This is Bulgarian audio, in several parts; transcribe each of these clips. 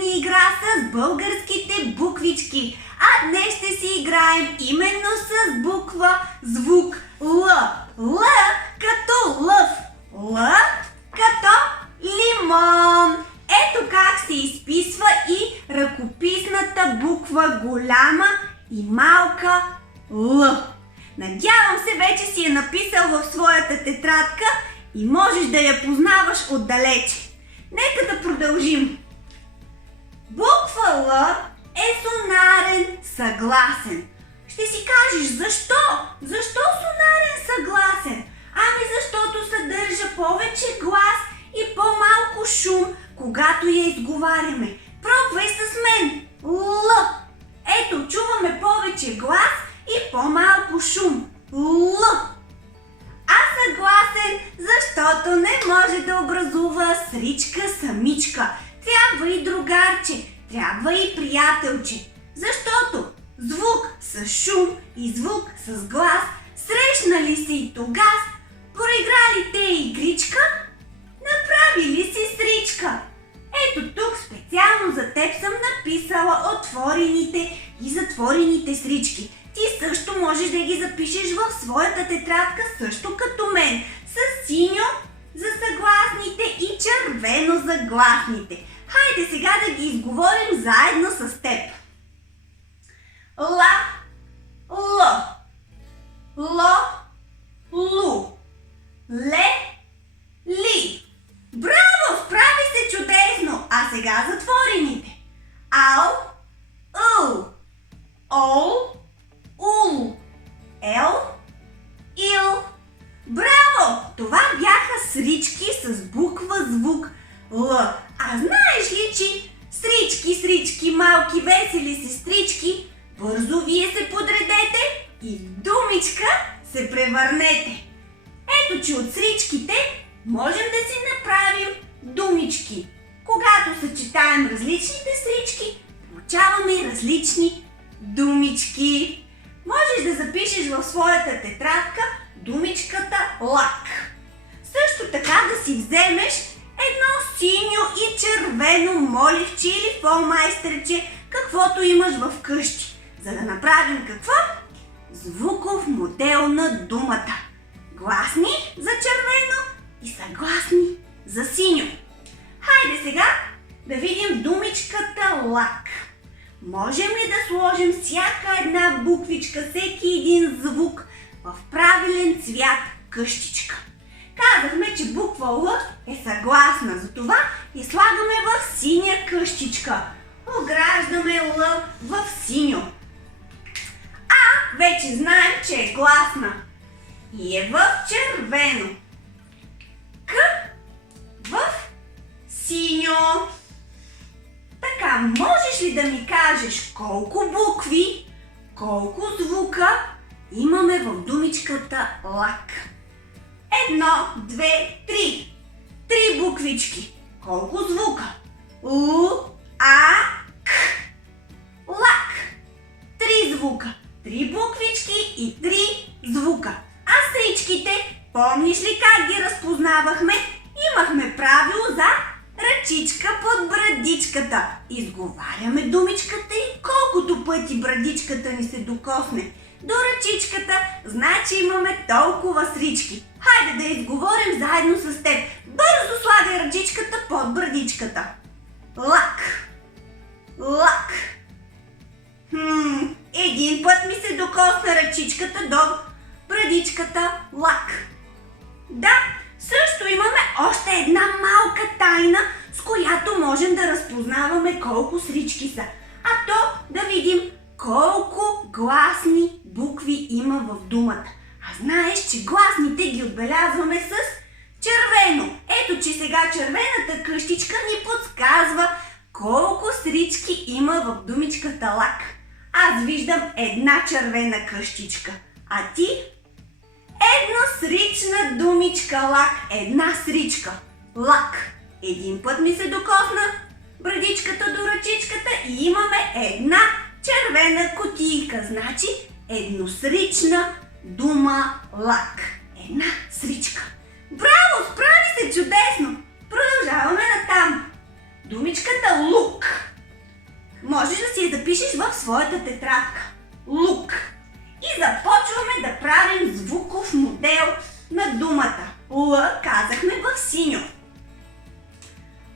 ни игра с българските буквички. А днес ще си играем именно с буква звук Л. Л като лъв. Л като лимон. Ето как се изписва и ръкописната буква голяма и малка Л. Надявам се, вече си я написал в своята тетрадка и можеш да я познаваш отдалече. Нека да продължим. Буква Л е сонарен съгласен. Ще си кажеш защо? Защо сонарен съгласен? Ами защото съдържа повече глас и по-малко шум, когато я изговаряме. Пробвай с мен. Л. Ето, чуваме повече глас и по-малко шум. Л. А съгласен, защото не може да образува сричка самичка. Трябва и другарче, трябва и приятелче. Защото звук с шум и звук с глас срещнали се и тогас, проиграли те игричка, направили си сричка. Ето тук специално за теб съм написала отворените и затворените срички. Ти също можеш да ги запишеш в своята тетрадка, също като мен, с синьо за съгласните и червено за гласните. Хайде сега да ги изговорим заедно с теб. Ла, ло, ло, лу, ле, ли. Браво, справи се чудесно! А сега затворените. Ал, ул, ол, ул, ел, ил. Браво! Това бяха срички с буква звук Л. А знаеш ли, че срички, малки весели сестрички, бързо вие се подредете и в думичка се превърнете. Ето, че от сричките можем да си направим думички. Когато съчетаем различните срички, получаваме различни думички. Можеш да запишеш в своята тетрадка думичката лак. Също така да си вземеш едно синьо и червено моливче или фломайстерче, каквото имаш в къщи, за да направим какво? Звуков модел на думата. Гласни за червено и съгласни за синьо. Хайде сега да видим думичката лак. Можем ли да сложим всяка една буквичка, всеки един звук в правилен цвят къщичка? Казахме, че буква Л е съгласна, затова и слагаме в синя къщичка. Ограждаме Л в синьо. А вече знаем, че е гласна и е в червено. К в синьо. Така, можеш ли да ми кажеш колко букви, колко звука имаме в думичката лак? 1, 2, 3. 3 буквички. Колко звука? У, А, К. Лак. 3 звука. 3 буквички и 3 звука. А сричките, помниш ли как ги разпознавахме? Имахме правило за ръчичка под брадичката. Изговаряме думичката и колкото пъти брадичката ни се докосне до ръчичката, значи имаме толкова срички. Хайде да изговорим заедно с теб. Бързо слагай ръчичката под брадичката. Лак. Лак. Един път ми се докосна ръчичката до брадичката. Лак. Да, също имаме още една малка тайна, с която можем да разпознаваме колко срички са. А то да видим колко гласни букви има в думата. А знаеш, че гласните ги отбелязваме с червено. Ето, че сега червената къщичка ни подсказва колко срички има в думичката лак. Аз виждам една червена къщичка. А ти? Едносрична думичка лак. Една сричка. Лак. Един път ми се докосна брадичката до ръчичката и имаме една червена кутийка. Значи едносрична дума лак. Една сричка. Браво! Справи се чудесно! Продължаваме натам. Думичката лук. можеш да си я запишеш в своята тетрадка. Лук. И започваме да правим звуков модел на думата. Л казахме в синьо.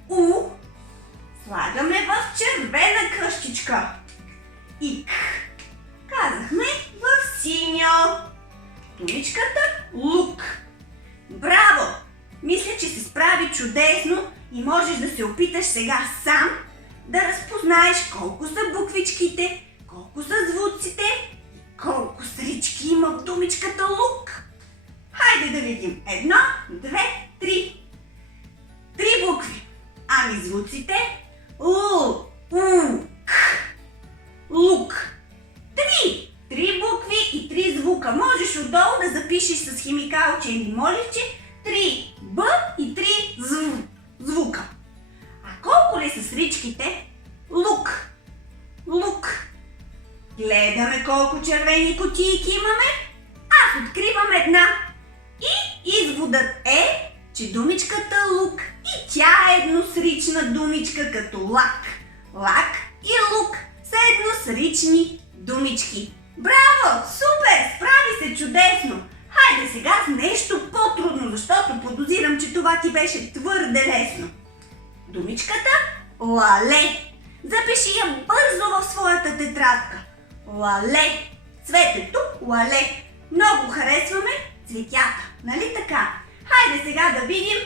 У слагаме в червена къщичка. И К казахме в синьо. Думичката лук. Браво! Мисля, че се справи чудесно и можеш да се опиташ сега сам да разпознаеш колко са буквичките, колко са звуците и колко срички има в думичката лук. Хайде да видим. 1, 2, 3. 3 букви. Ами звуците? Л, У, К. Лук. 3 букви и 3 звука. Можеш отдолу да запишеш с химикалче или моливче 3 Б и 3 звука. А колко ли са сричките? Лук. Лук. Гледаме колко червени кутийки имаме. Аз откривам една. И изводът е, че думичката лук и тя е едносрична думичка като лак. Лак и лук са едносрични думички. Браво! Супер! Справи се чудесно! Хайде сега с нещо по-трудно, защото подозирам, че това ти беше твърде лесно. Думичката лале. Запиши я бързо в своята тетрадка. Лале. Цветето лале. Много харесваме цветята, нали така? Хайде сега да видим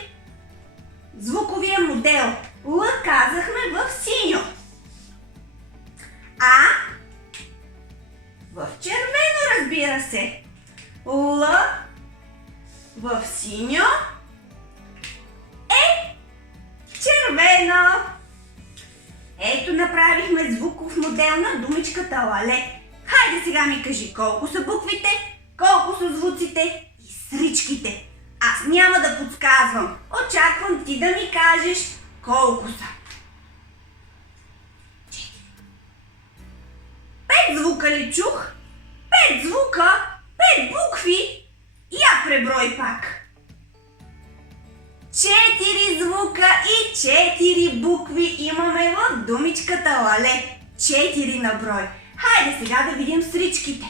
звуковия модел. Л казахме в синьо. А в червено, разбира се. Л в синьо е червено. Ето направихме звуков модел на думичката лале. Хайде сега ми кажи колко са буквите, колко са звуците и сричките. Аз няма да подсказвам. Очаквам ти да ми кажеш колко са. 5 звука ли чух? 5 звука, 5 букви. Я преброй пак. 4 звука и 4 букви имаме в думичката лале. 4 на брой. Хайде сега да видим сричките.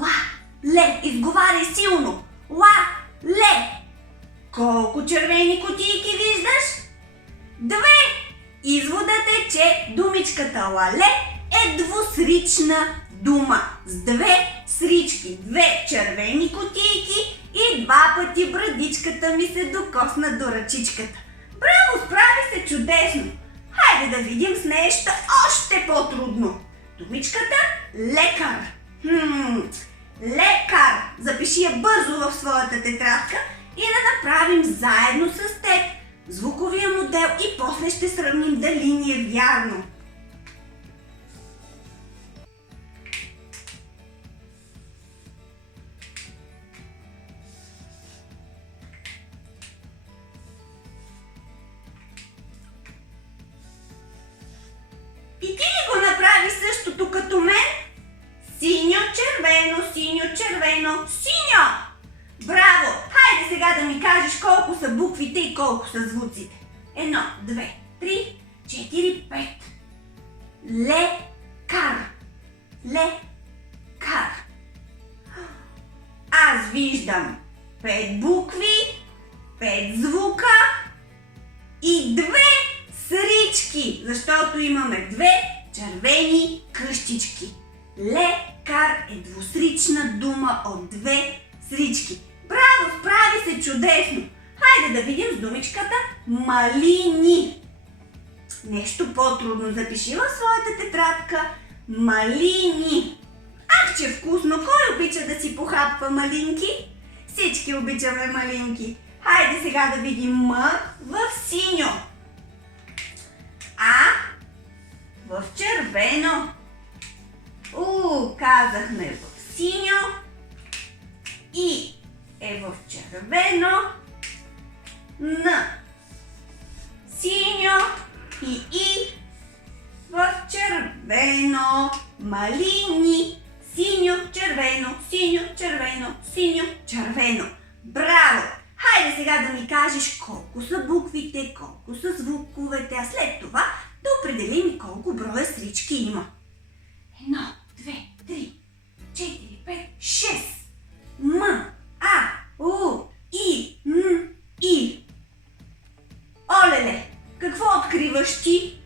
Ла, ле, изговаряй силно. Ла, ле. Колко червени кутийки виждаш? 2. Изводът е, че думичката лале е двусрична дума. С 2 срички, 2 червени кутийки и 2 пъти брадичката ми се докосна до ръчичката. Браво, справи се чудесно! Хайде да видим с нещо още по-трудно. Думичката лекар. Лекар. Запиши я бързо в своята тетрадка и да направим заедно с теб звуковия модел и после ще сравним дали ни е вярно. И ти ли го направи същото като мен? Синьо, червено, синьо, червено, синьо! Браво! Хайде сега да ми кажеш колко са буквите и колко са звуците. 1, 2, 3, 4, 5. Лекар. Лекар. Аз виждам 5 букви, 5 звука и 2 срички, защото имаме 2 червени къщички. Лекар е двусрична дума от 2 срички. Браво, справи се чудесно! Хайде да видим с думичката малини. Нещо по-трудно запиши в своята тетрадка. Малини. Ах, че вкусно! Кой обича да си похапва малинки? Всички обичаме малинки. Хайде сега да видим М в синьо. А в червено. Казахме в синьо. И е в червено. Н синьо и в червено. Малини. Синьо, червено, синьо, червено, синьо, червено. Браво! Хайде сега да ми кажеш колко са буквите, колко са звуковете, а след това да определим и колко колко броя срички има? 1, 2, 3, 4, 5, 6. М, А, Л, И, Н, И. Олеле, какво откриваш ти?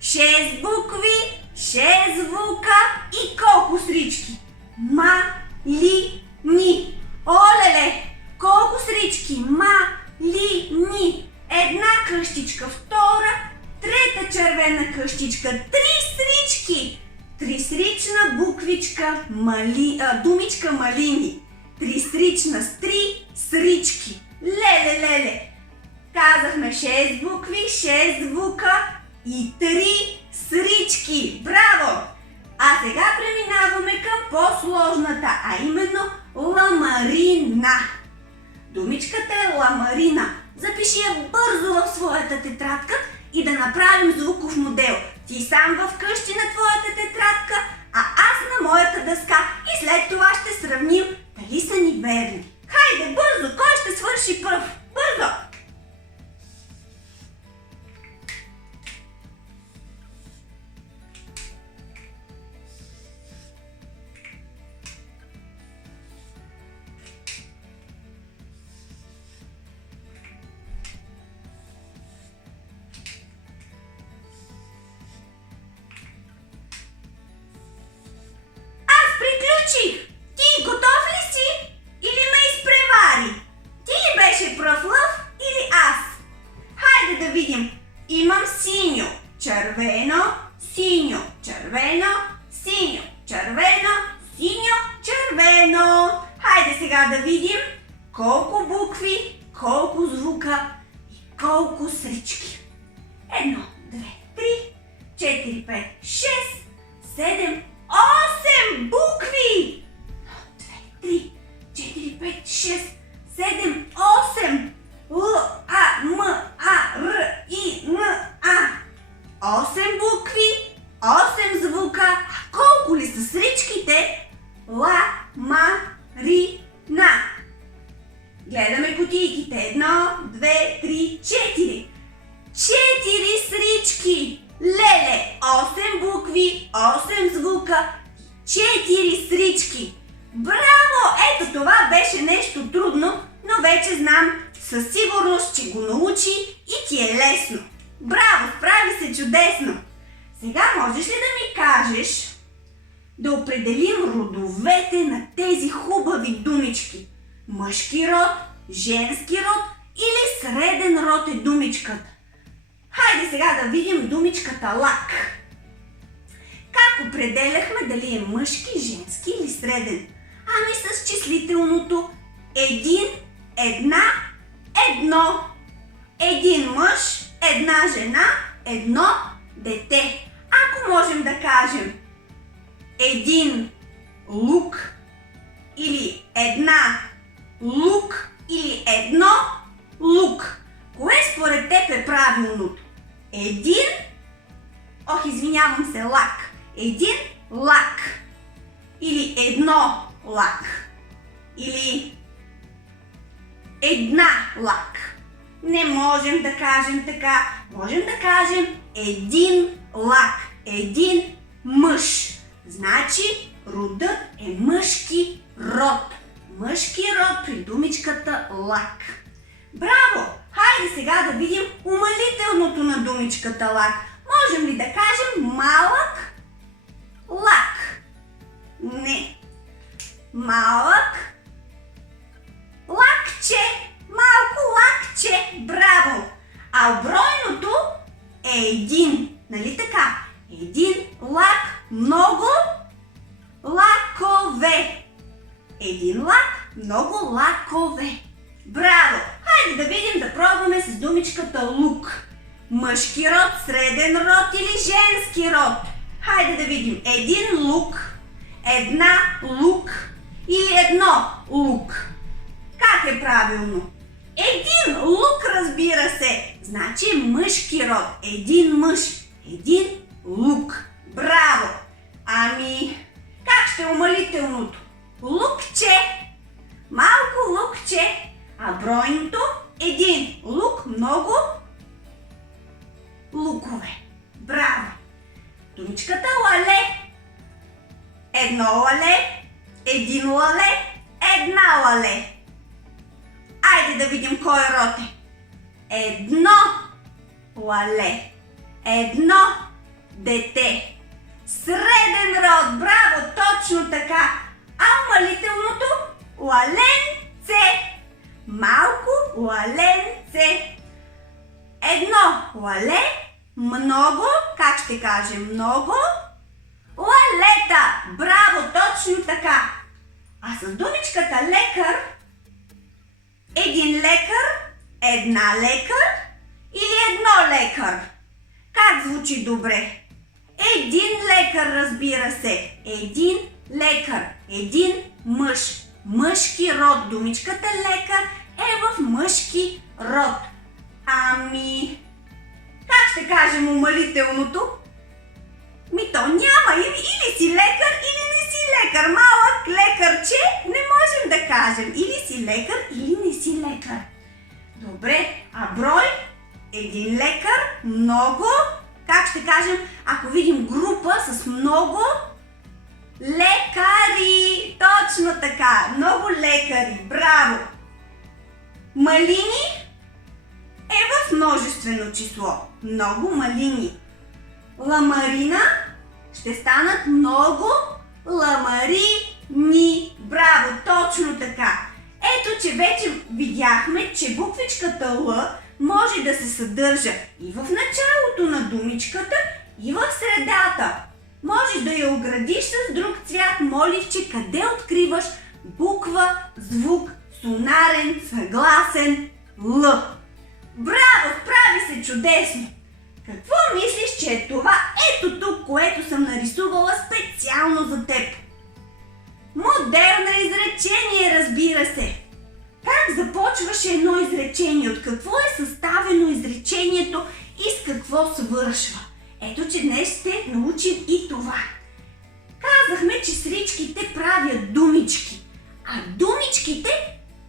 6 букви, 6 звука и колко срички? Ма, ли, ни. Олеле, колко срички? Ма, ли, ни. Една къщичка, втора, трета червена къщичка, 3 срички. Трисрична буквичка, думичка малини. Трисрична с 3 срички. Леле. Казахме 6 букви, 6 звука и 3 срички. Браво! А сега преминаваме към по-сложната, а именно ламарина. Думичката е ламарина. Запиши я бързо в своята тетрадка и да направим звуков модел. Ти сам вкъщи на твоята тетрадка, а аз на моята дъска и след това ще сравним дали са ни верни. Хайде, бързо! Кой ще свърши пръв? Бързо! Ти готов ли си? Или ме изпревари? Ти ли беше прав лъв или аз? Хайде да видим. Имам синьо, червено, синьо, червено, синьо, червено, синьо, червено. Хайде сега да видим колко букви, колко звука и колко срички. 1, 2, 3, 4, 5, 6, 7, 8 букви! 2, 3, 4, 5, 6, 7, 8. Л, А, М, А, Р, И, Н, А. 8 букви, 8 звука. А колко ли са сричките? Ла, ма, ри, на. Гледаме кутийките. 1, 2, 3, 4. 4 срички. Леле, 8 букви, 8 звука, 4 срички. Браво! Ето това беше нещо трудно, но вече знам със сигурност, че го научи и ти е лесно. Браво! Справи се чудесно! Сега можеш ли да ми кажеш да определим родовете на тези хубави думички? Мъжки род, женски род или среден род е думичката? Хайде сега да видим думичката лак. Как определяхме дали е мъжки, женски или среден? Ами с числителното 1, 1, 1. Един мъж, една жена, едно дете. Ако можем да кажем един лук или една лук или едно лук, кое според теб е правилното? Един, извинявам се, лак. Един лак. Или едно лак. Или една лак. Не можем да кажем така. Можем да кажем един лак. Един мъж. Значи родът е мъжки род. Мъжки род при думичката лак. Браво! Хайде сега да видим умалителното на думичката лак. Можем ли да кажем малък лак? Не. Малък лакче. Малко лакче. Браво! А бройното е един. Нали така? Един лак, много лакове. Един лак, много лакове. Браво! Хайде да видим, да пробваме с думичката лук. Мъжки род, среден род или женски род? Хайде да видим. Един лук, една лук или едно лук? Как е правилно? Един лук, разбира се. Значи мъжки род. Един мъж. Един лук. Браво! Ами, как ще е умалителното? Лукче. Малко лукче. А бройното един лук, много лукове. Браво! Думичката лале. Едно лале, един лале, една лале. Айде да видим кой род е. Едно лале. Едно дете. Среден род. Браво, точно така. А умалителното лаленце. Малко лаленце. Едно лале, много, как ще кажем, много лалета. Браво, точно така. А с думичката лекар, един лекар, една лекар или едно лекар? Как звучи добре? Един лекар, разбира се. Един лекар, един мъж. Мъжки род. Думичката лекар е в мъжки род. Ами, как ще кажем умалителното? То няма. Или си лекар, или не си лекар. Малък лекарче не можем да кажем. Или си лекар, или не си лекар. Добре, а брой? Един лекар, много. Как ще кажем, ако видим група с много лекари? Точно така. Много лекари. Браво! Малини е в множествено число. Много малини. Ламарина ще станат много ламарини. Браво, точно така. Ето, че вече видяхме, че буквичката Л може да се съдържа и в началото на думичката, и в средата. Можеш да я оградиш с друг цвят, моливче, къде откриваш буква, звук, сонарен, съгласен Л. Браво, справи се чудесно! Какво мислиш, че е това ето тук, което съм нарисувала специално за теб? Модел на изречение, разбира се. Как започваше едно изречение? От какво е съставено изречението и с какво свършва? Ето, че днес ще научим и това. Казахме, че сричките правят думички, а думичките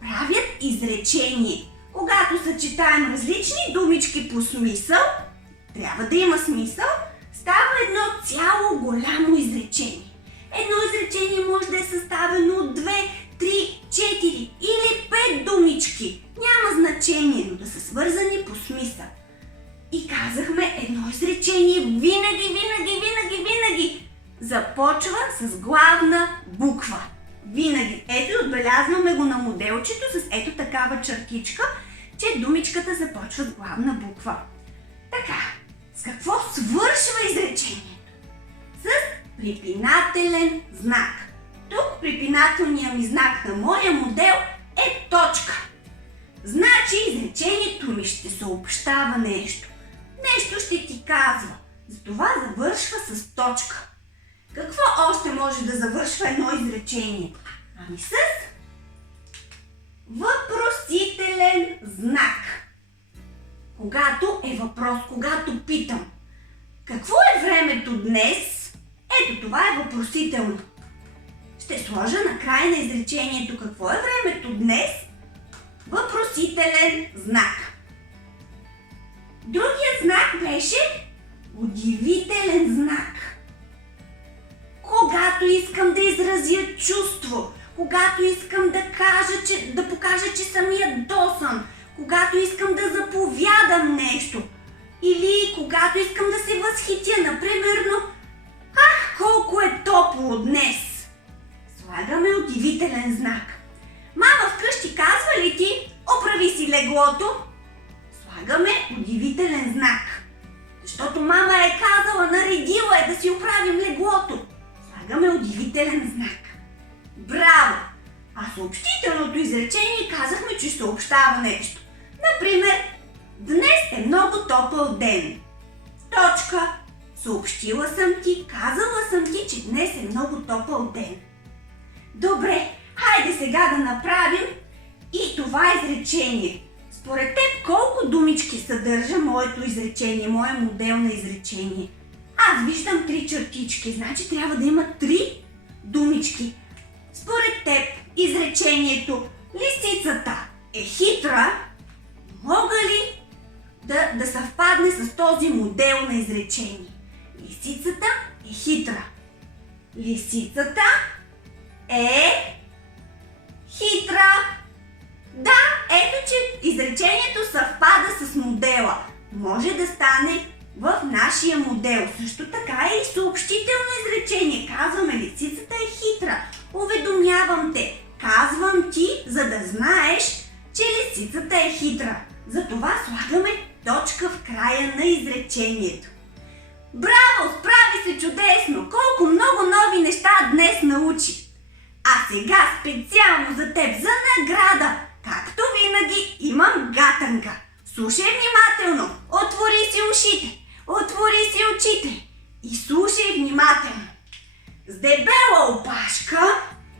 правят изречение. Когато съчетаем различни думички по смисъл, трябва да има смисъл, става едно цяло голямо изречение. Едно изречение може да е съставено от 2, 3, 4 или 5 думички. Няма значение, но да са свързани по смисъл. И казахме, едно изречение винаги започва с главна буква. Винаги. Ето и отбелязваме го на моделчето с ето такава чертичка, че думичката започва с главна буква. Така, с какво свършва изречението? С препинателен знак. Тук препинателният ми знак на моя модел е точка. Значи изречението ми ще съобщава нещо. Нещо ще ти казва. Затова завършва с точка. Какво още може да завършва едно изречение? Ами с въпросителен знак. Когато е въпрос, когато питам. Какво е времето днес? Ето това е въпросително. Ще сложа на края на изречението какво е времето днес. Въпросителен знак. Другият знак беше удивителен знак. Когато искам да изразя чувство, когато искам да покажа, че съм ядосан, когато искам да заповядам нещо или когато искам да се възхитя, например, колко е топло днес. Слагаме удивителен знак. Мама вкъщи казва ли ти, оправи си леглото? Слагаме удивителен знак. Защото мама е казала, наредила е да си оправим леглото. Слагаме удивителен знак. Браво! А съобщителното изречение казахме, че съобщава нещо. Например, днес е много топъл ден. Точка. Съобщила съм ти, казала съм ти, че днес е много топъл ден. Добре, хайде сега да направим и това изречение. Според теб колко думички съдържа моето изречение, моя модел на изречение? Аз виждам 3 чертички, значи трябва да има 3 думички. Според теб изречението лисицата е хитра, мога ли да съвпадне с този модел на изречение? Лисицата е хитра. Лисицата е хитра. Да, ето че изречението съвпада с модела. Може да стане в нашия модел. Също така е и съобщително изречение. Казваме, лисицата е хитра. Уведомявам те. Казвам ти, за да знаеш, че лисицата е хитра. Затова слагаме точка в края на изречението. Браво! Справи се чудесно! Колко много нови неща днес научи! А сега специално за теб, за награда, както винаги, имам гатанка. Слушай внимателно! Отвори си ушите! Отвори си очите! И слушай внимателно! С дебела опашка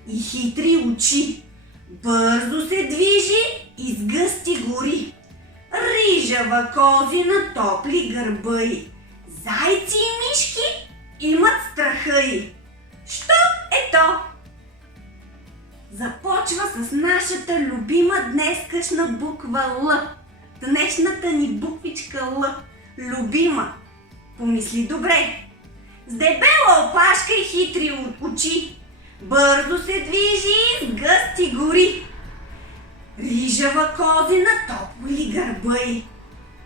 и хитри очи, бързо се движи и с гъсти гори. Рижава козина топли гърбаи, зайци и мишки имат страха й. Що е то? Започва с нашата любима днескашна буква Л. Днешната ни буквичка Л. Любима. Помисли добре. С дебела опашка и хитри очи, бързо се движи с гъсти гори. Рижава козина топли гърбаи,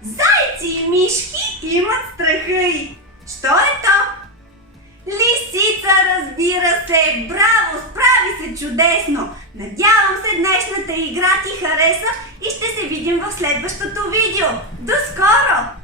зайци и мишки имат страха й. Що е то? Лисица, разбира се! Браво! Справи се чудесно! Надявам се днешната игра ти хареса и ще се видим в следващото видео. До скоро!